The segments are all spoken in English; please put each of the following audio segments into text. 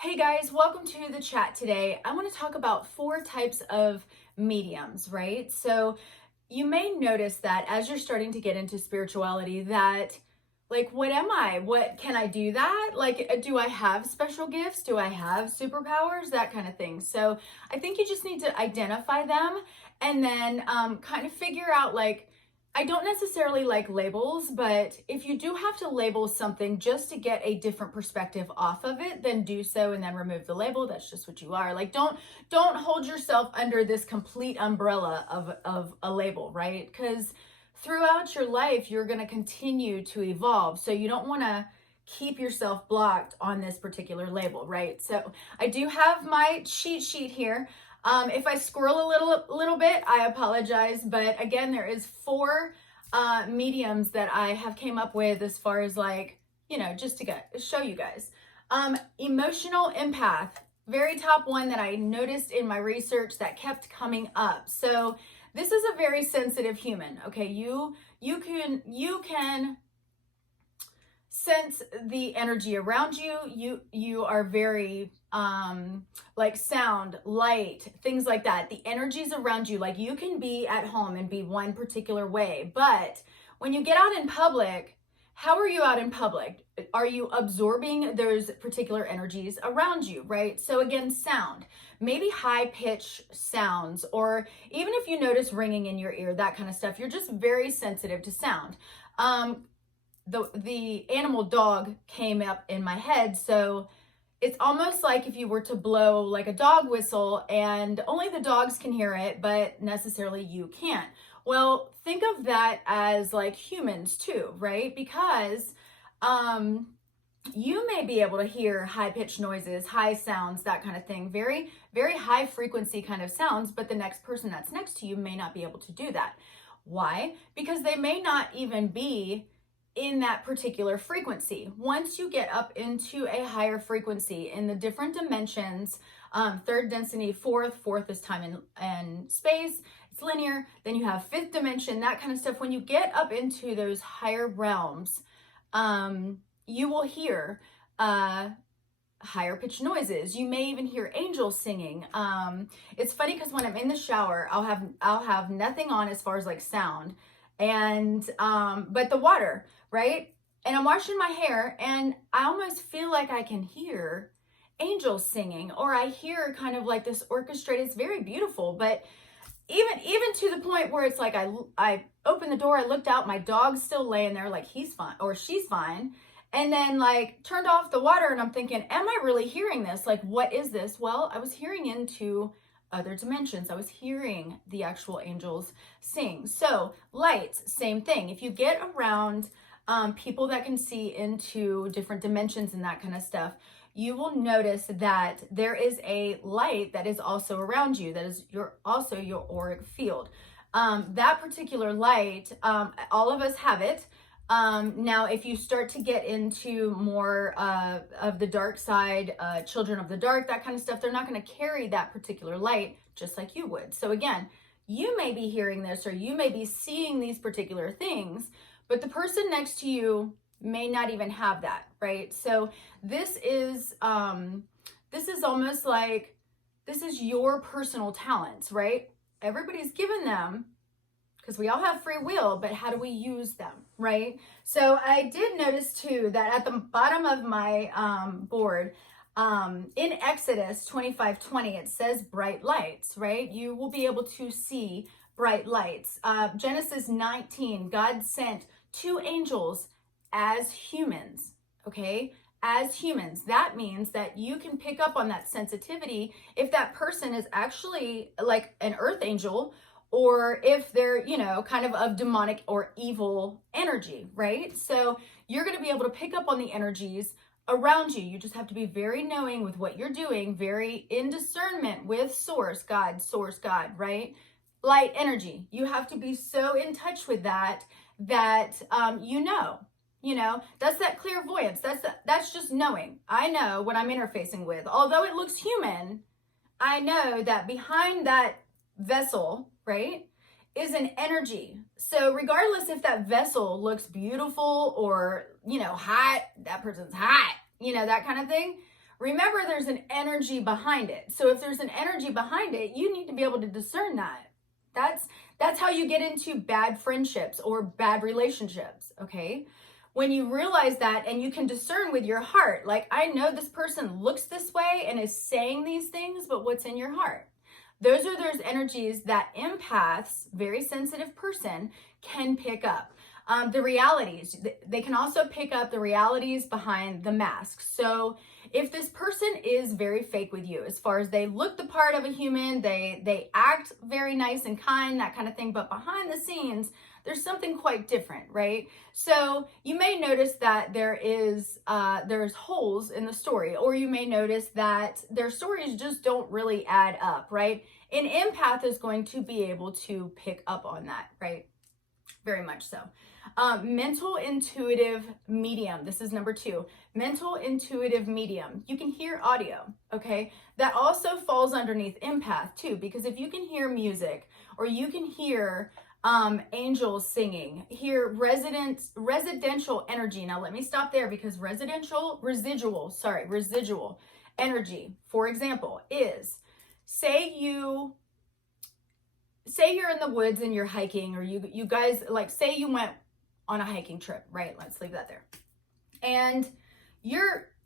Hey guys, welcome to the chat today. I want to talk about 4 types of mediums, right? So you may notice that as you're starting to get into spirituality that what am I? What can I do that? Do I have special gifts? Do I have superpowers? That kind of thing. So I think you just need to identify them and then kind of figure out I don't necessarily like labels, but if you do have to label something just to get a different perspective off of it, then do so and then remove the label. That's just what you are. Don't hold yourself under this complete umbrella of a label, right? Because throughout your life, you're going to continue to evolve. So you don't want to keep yourself blocked on this particular label, right? So I do have my cheat sheet here. If I squirrel a little bit, I apologize. But again, there is 4 mediums that I have came up with as far as just to show you guys. Emotional empath, very top one that I noticed in my research that kept coming up. So this is a very sensitive human. Okay, you can sense the energy around you. You are very like sound, light, things like that. The energies around you, like you can be at home and be one particular way, but when you get out in public, how are you out in public? Are you absorbing those particular energies around you, right? So again, sound, maybe high pitch sounds, or even if you notice ringing in your ear, that kind of stuff, you're just very sensitive to sound. The animal dog came up in my head, so it's almost like if you were to blow like a dog whistle and only the dogs can hear it, but necessarily you can't. Well, think of that as like humans too, right? Because you may be able to hear high pitched noises, high sounds, that kind of thing, very, very high frequency kind of sounds, but the next person that's next to you may not be able to do that. Why? Because they may not even be in that particular frequency. Once you get up into a higher frequency in the different dimensions, 3rd density, fourth is time and space, it's linear. Then you have 5th dimension, that kind of stuff. When you get up into those higher realms, you will hear higher pitched noises. You may even hear angels singing. It's funny because when I'm in the shower, I'll have nothing on as far as like sound, and but the water, right? And I'm washing my hair and I almost feel like I can hear angels singing, or I hear kind of like this orchestrated, it's very beautiful, but even to the point where it's like I opened the door, I looked out, my dog's still laying there like he's fine or she's fine, and then like turned off the water and I'm thinking, am I really hearing this? Like, what is this? Well, I was hearing into other dimensions. I was hearing the actual angels sing. So lights, same thing. If you get around people that can see into different dimensions and that kind of stuff, you will notice that there is a light that is also around you. That is also your auric field. That particular light, all of us have it. Now, if you start to get into more of the dark side, children of the dark, that kind of stuff, they're not going to carry that particular light just like you would. So again, you may be hearing this or you may be seeing these particular things, but the person next to you may not even have that, right? So this is almost like, this is your personal talents, right? Everybody's given them, because we all have free will, but how do we use them, right? So I did notice too that at the bottom of my board, in Exodus 25:20, it says bright lights, right? You will be able to see bright lights. Genesis 19, God sent 2 angels as humans, okay? As humans. That means that you can pick up on that sensitivity if that person is actually like an earth angel, or if they're, kind of demonic or evil energy, right? So you're going to be able to pick up on the energies around you. You just have to be very knowing with what you're doing, very in discernment with source God, right? Light energy. You have to be so in touch with that that's that clairvoyance. That's just knowing. I know what I'm interfacing with. Although it looks human, I know that behind that vessel, right, is an energy. So regardless if that vessel looks beautiful or, hot, that person's hot, that kind of thing. Remember, there's an energy behind it. So if there's an energy behind it, you need to be able to discern that. That's how you get into bad friendships or bad relationships, okay? When you realize that and you can discern with your heart, like, I know this person looks this way and is saying these things, but what's in your heart? Those energies that empaths, very sensitive person, can pick up. The realities, they can also pick up the realities behind the mask. So if this person is very fake with you, as far as they look the part of a human, they act very nice and kind, that kind of thing, but behind the scenes, there's something quite different, right? So you may notice that there's holes in the story, or you may notice that their stories just don't really add up, right? An empath is going to be able to pick up on that, right? Very much so. Mental intuitive medium. This is number 2. Mental intuitive medium. You can hear audio, okay? That also falls underneath empath too, because if you can hear music, or you can hear angels singing, hear residential energy. Now let me stop there, because residual energy, for example, is, say you're in the woods and you're hiking, or you guys, like, say you went on a hiking trip, right? Let's leave that there. And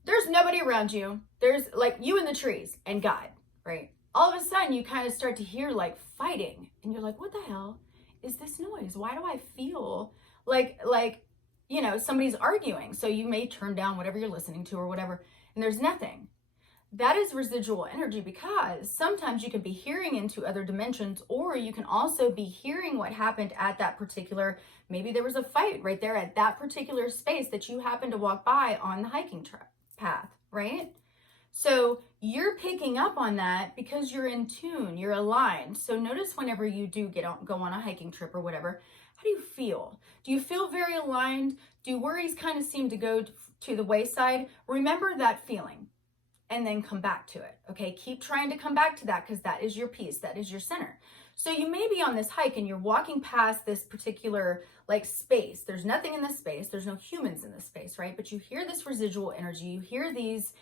there's nobody around you. There's like you in the trees and God, right? All of a sudden you kind of start to hear like fighting, and you're like, what the hell is this noise? Why do I feel like somebody's arguing? So you may turn down whatever you're listening to or whatever, and there's nothing. That is residual energy, because sometimes you can be hearing into other dimensions, or you can also be hearing what happened at that particular, maybe there was a fight right there at that particular space that you happened to walk by on the hiking path, right? So you're picking up on that because you're in tune, you're aligned. So notice whenever you do go on a hiking trip or whatever, how do you feel? Do you feel very aligned? Do worries kind of seem to go to the wayside? Remember that feeling. And then come back to it, okay? Keep trying to come back to that, because that is your peace, that is your center. So you may be on this hike and you're walking past this particular like space. There's nothing in this space. There's no humans in this space, right? But you hear this residual energy. You hear these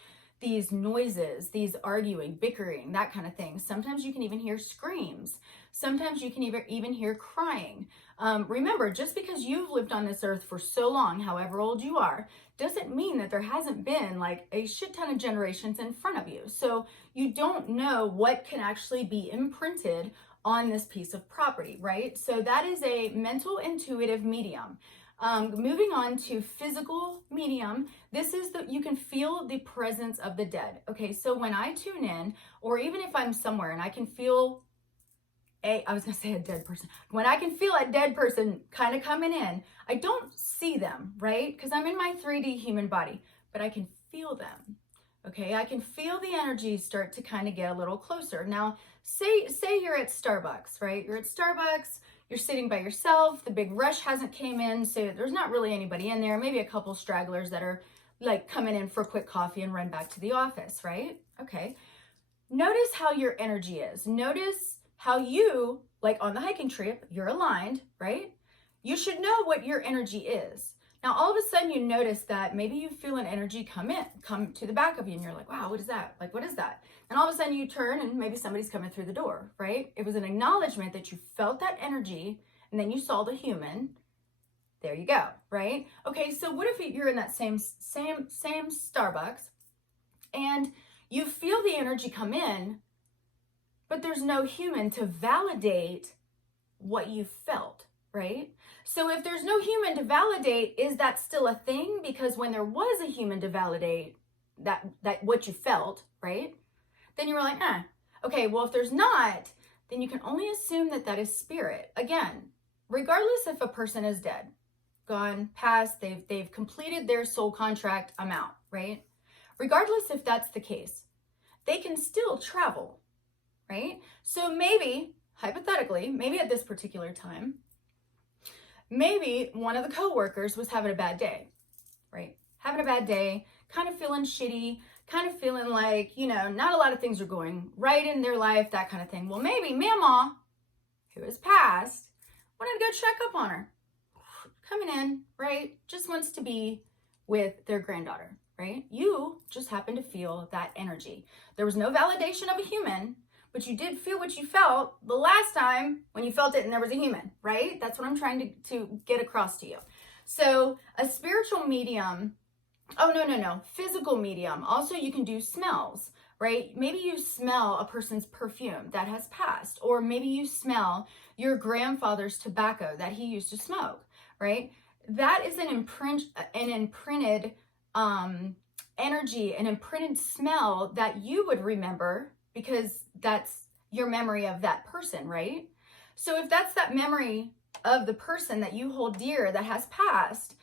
noises, these arguing, bickering, that kind of thing. Sometimes you can even hear screams. Sometimes you can even hear crying. Remember, just because you've lived on this earth for so long, however old you are, doesn't mean that there hasn't been like a shit ton of generations in front of you. So you don't know what can actually be imprinted on this piece of property, right? So that is a mental intuitive medium. Moving on to physical medium, this is you can feel the presence of the dead. Okay, so when I tune in, or even if I'm somewhere and I can feel I was gonna say a dead person. When I can feel a dead person kind of coming in, I don't see them, right? Because I'm in my 3D human body, but I can feel them. Okay, I can feel the energy start to kind of get a little closer. Now, say you're at Starbucks, right? You're at Starbucks, you're sitting by yourself, the big rush hasn't came in, so there's not really anybody in there, maybe a couple stragglers that are like coming in for a quick coffee and run back to the office, right? Okay, notice how your energy is. Notice how you, like on the hiking trip, you're aligned, right? You should know what your energy is. Now, all of a sudden you notice that maybe you feel an energy come to the back of you, and you're like, wow, what is that? Like, what is that? And all of a sudden you turn and maybe somebody's coming through the door, right? It was an acknowledgement that you felt that energy, and then you saw the human. There you go, right? Okay, so what if you're in that same Starbucks and you feel the energy come in, but there's no human to validate what you felt, right? So if there's no human to validate, is that still a thing? Because when there was a human to validate that what you felt, right? Then you were like, okay, well, if there's not, then you can only assume that is spirit. Again, regardless if a person is dead, gone, past, they've completed their soul contract amount, right? Regardless if that's the case, they can still travel, right? So maybe, hypothetically, maybe at this particular time, maybe one of the coworkers was having a bad day, right? Having a bad day, kind of feeling shitty, kind of feeling like, not a lot of things are going right in their life, that kind of thing. Well, maybe Mama, who has passed, wanted to go check up on her. Coming in, right? Just wants to be with their granddaughter, right? You just happen to feel that energy. There was no validation of a human, but you did feel what you felt the last time when you felt it and there was a human, right? That's what I'm trying to get across to you. So a spiritual medium, oh, no, physical medium. Also, you can do smells, right? Maybe you smell a person's perfume that has passed, or maybe you smell your grandfather's tobacco that he used to smoke, right? That is an imprinted energy, an imprinted smell that you would remember because that's your memory of that person, right? So if that's that memory of the person that you hold dear that has passed,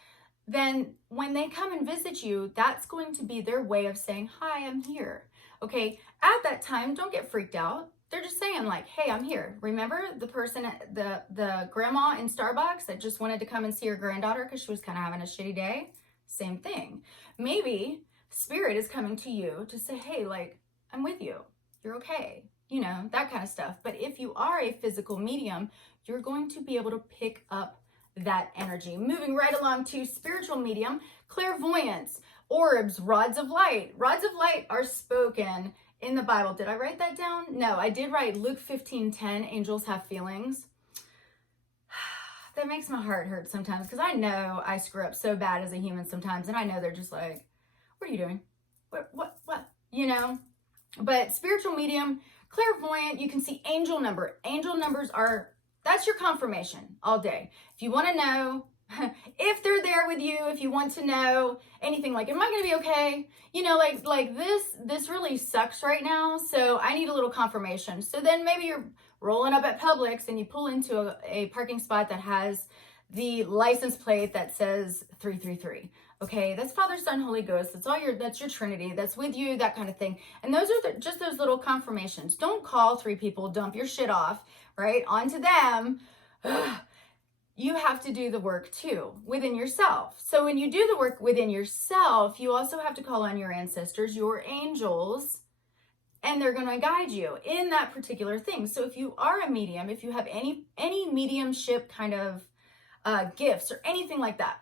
then when they come and visit you, that's going to be their way of saying, hi, I'm here. Okay, at that time, don't get freaked out. They're just saying like, hey, I'm here. Remember the person, the grandma in Starbucks that just wanted to come and see her granddaughter because she was kind of having a shitty day? Same thing. Maybe spirit is coming to you to say, hey, like, I'm with you. You're okay. You know, that kind of stuff. But if you are a physical medium, you're going to be able to pick up that energy. Moving right along to spiritual medium, clairvoyance, orbs, rods of light. Rods of light are spoken in the Bible. Did I write that down? No, I did write Luke 15:10, angels have feelings. That makes my heart hurt sometimes because I know I screw up so bad as a human sometimes, and I know they're just like, what are you doing? What? You know? But spiritual medium, clairvoyant, you can see angel number. Angel numbers are, that's your confirmation all day. If you want to know if they're there with you, if you want to know anything like, am I going to be okay? You know, like this really sucks right now. So I need a little confirmation. So then maybe you're rolling up at Publix and you pull into a parking spot that has the license plate that says 333. Okay, that's Father, Son, Holy Ghost. That's your Trinity. That's with you, that kind of thing. And those are just those little confirmations. Don't call 3 people, dump your shit off, right, onto them. You have to do the work too within yourself. So when you do the work within yourself, you also have to call on your ancestors, your angels, and they're going to guide you in that particular thing. So if you are a medium, if you have any mediumship kind of gifts or anything like that,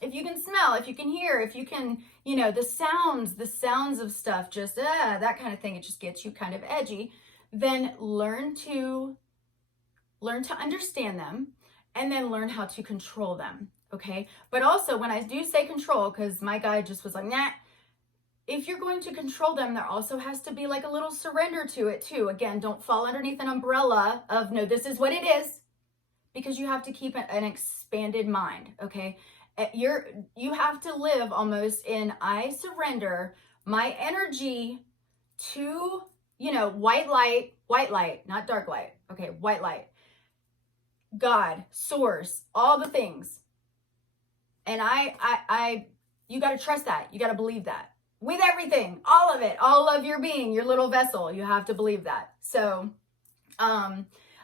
if you can smell, if you can hear, if you can, you know, the sounds of stuff, just that kind of thing, it just gets you kind of edgy, then learn to understand them and then learn how to control them, okay? But also when I do say control, because my guy just was like, nah, if you're going to control them, there also has to be like a little surrender to it too. Again, don't fall underneath an umbrella of, no, this is what it is, because you have to keep an expanded mind, okay? You have to live almost in, I surrender my energy to, you know, white light, not dark light, okay, white light, God, source, all the things. And you got to trust that. You got to believe that with everything, all of it, all of your being, your little vessel, you have to believe that. So,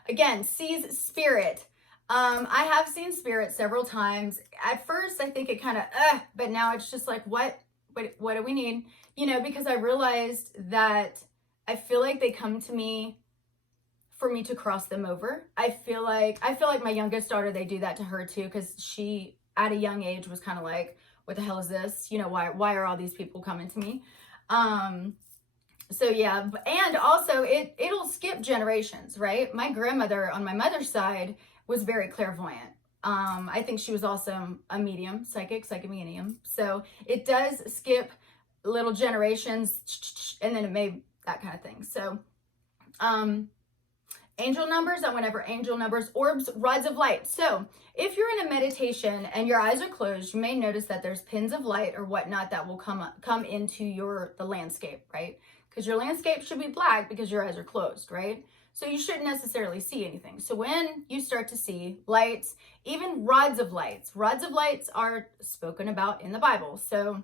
again, sees spirit. I have seen spirit several times. At first, I think it kind of, but now it's just like, what do we need? You know, because I realized that I feel like they come to me for me to cross them over. I feel like my youngest daughter, they do that to her too, because she, at a young age, was kind of like, what the hell is this? You know, why are all these people coming to me? So yeah, and also it'll skip generations, right? My grandmother on my mother's side was very clairvoyant. I think she was also a medium, psychic medium. So it does skip little generations, and then it made that kind of thing. So, angel numbers, I went over angel numbers, orbs, rods of light. So if you're in a meditation and your eyes are closed, you may notice that there's pins of light or whatnot that will come into the landscape, right? Because your landscape should be black because your eyes are closed, right? So you shouldn't necessarily see anything. So when you start to see lights, even rods of lights are spoken about in the Bible. So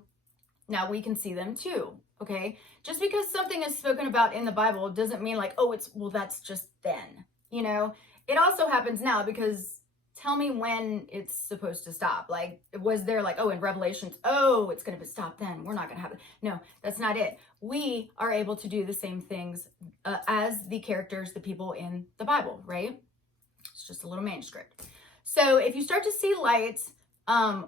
now we can see them too, okay? Just because something is spoken about in the Bible doesn't mean like, oh, that's just then, you know? It also happens now, because tell me when it's supposed to stop. Like, was there like, oh, in Revelations, oh, it's going to stop then, we're not going to have it. No, that's not it. We are able to do the same things as the characters, the people in the Bible, right? It's just a little manuscript. So if you start to see lights,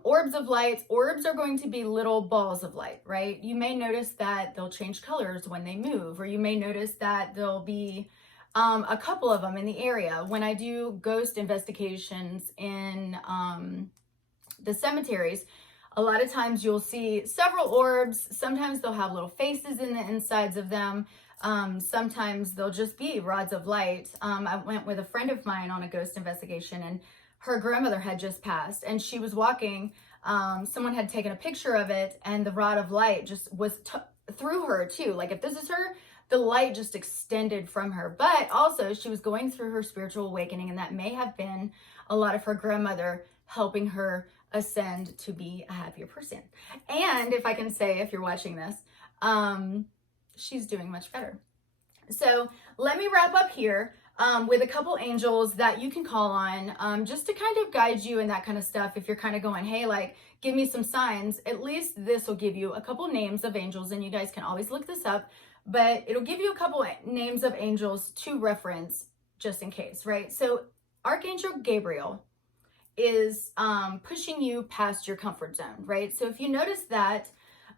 Orbs of light, orbs are going to be little balls of light, right? You may notice that they'll change colors when they move, or you may notice that there'll be a couple of them in the area. When I do ghost investigations in the cemeteries, a lot of times you'll see several orbs. Sometimes they'll have little faces in the insides of them. Sometimes they'll just be rods of light. I went with a friend of mine on a ghost investigation, and her grandmother had just passed, and she was walking. Someone had taken a picture of it, and the rod of light just was through her too. Like, if this is her, the light just extended from her. But also, she was going through her spiritual awakening, and that may have been a lot of her grandmother helping her ascend to be a happier person. And if I can say, if you're watching this, she's doing much better. So let me wrap up here with a couple angels that you can call on, just to kind of guide you and that kind of stuff. If you're kind of going, hey, like, give me some signs, at least this will give you a couple names of angels, and you guys can always look this up, but it'll give you a couple names of angels to reference just in case, right? So Archangel Gabriel is pushing you past your comfort zone, right? So if you notice that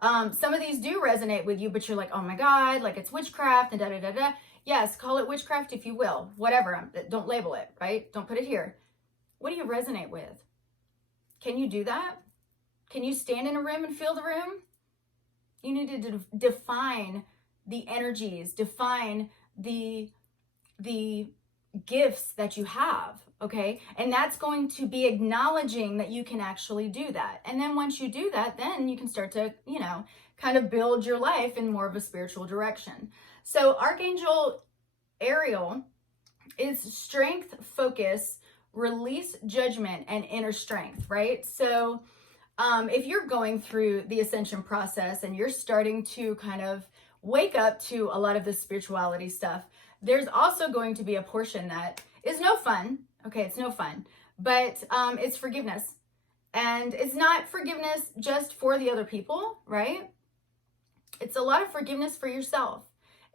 some of these do resonate with you, but you're like, oh my God, like it's witchcraft and da da da da. Yes, call it witchcraft if you will, whatever. Don't label it, right? Don't put it here. What do you resonate with? Can you do that? Can you stand in a room and feel the room? You need to define the energies, define the gifts that you have, okay? And that's going to be acknowledging that you can actually do that. And then once you do that, then you can start to, you know, kind of build your life in more of a spiritual direction. So Archangel Ariel is strength, focus, release, judgment, and inner strength, right? So if you're going through the ascension process and you're starting to kind of wake up to a lot of the spirituality stuff, there's also going to be a portion that is no fun. Okay, it's no fun, but it's forgiveness. And it's not forgiveness just for the other people, right? It's a lot of forgiveness for yourself.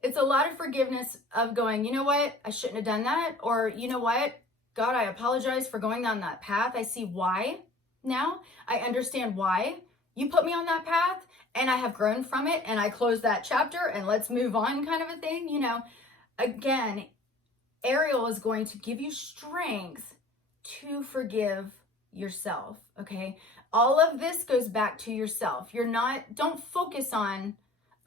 It's a lot of forgiveness of going, you know what? I shouldn't have done that. Or, you know what? God, I apologize for going down that path. I see why now. I understand why you put me on that path, and I have grown from it, and I close that chapter and let's move on, kind of a thing, you know. Again, Ariel is going to give you strength to forgive yourself, okay? All of this goes back to yourself. Don't focus on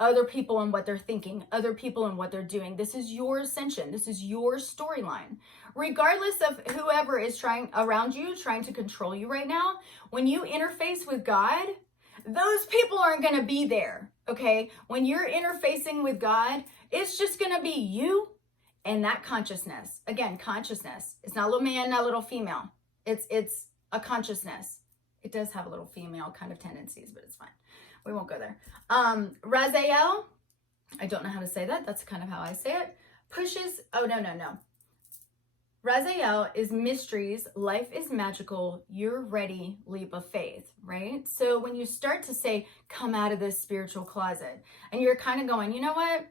other people and what they're thinking, other people and what they're doing. This is your ascension. This is your storyline. Regardless of whoever is trying to control you right now, when you interface with God, those people aren't going to be there, okay? When you're interfacing with God, it's just going to be you and that consciousness. Again, consciousness. It's not little man, not little female. It's a consciousness. It does have a little female kind of tendencies, but it's fine. We won't go there. Raziel, I don't know how to say that. That's kind of how I say it. No. Raziel is mysteries, life is magical, you're ready, leap of faith, right? So when you start to say, come out of this spiritual closet, and you're kind of going, you know what?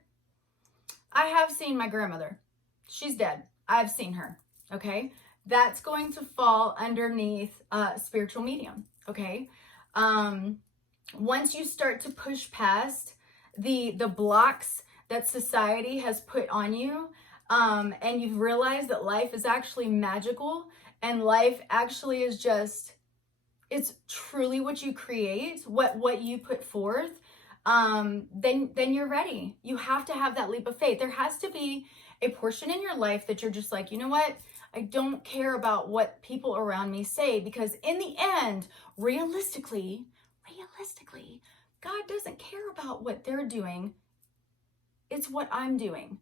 I have seen my grandmother. She's dead. I've seen her, okay? That's going to fall underneath spiritual medium, okay? Once you start to push past the blocks that society has put on you, and you've realized that life is actually magical, and life actually is just, it's truly what you create, what you put forth, then you're ready. You have to have that leap of faith. There has to be a portion in your life that you're just like, you know what? I don't care about what people around me say, because in the end, realistically, God doesn't care about what they're doing. It's what I'm doing.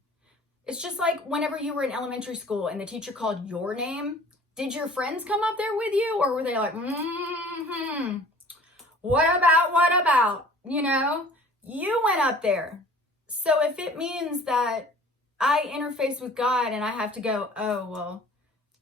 It's just like whenever you were in elementary school and the teacher called your name, did your friends come up there with you, or were they like, what about, you know? You went up there. So if it means that I interface with God and I have to go, oh, well,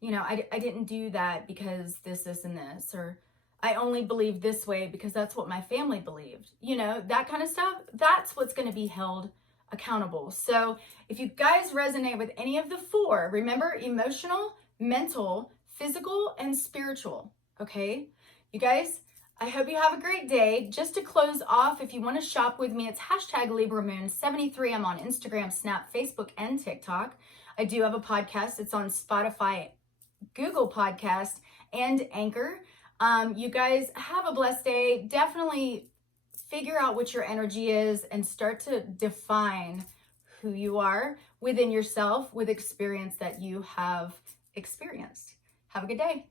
you know, I didn't do that because this, and this, or I only believe this way because that's what my family believed, you know, that kind of stuff, that's what's going to be held accountable. So if you guys resonate with any of the four, remember emotional, mental, physical, and spiritual, okay? You guys, I hope you have a great day. Just to close off, if you want to shop with me, it's hashtag LibraMoon73. I'm on Instagram, Snap, Facebook, and TikTok. I do have a podcast. It's on Spotify, Google Podcast, and Anchor. You guys have a blessed day. Definitely figure out what your energy is and start to define who you are within yourself with experience that you have experienced. Have a good day.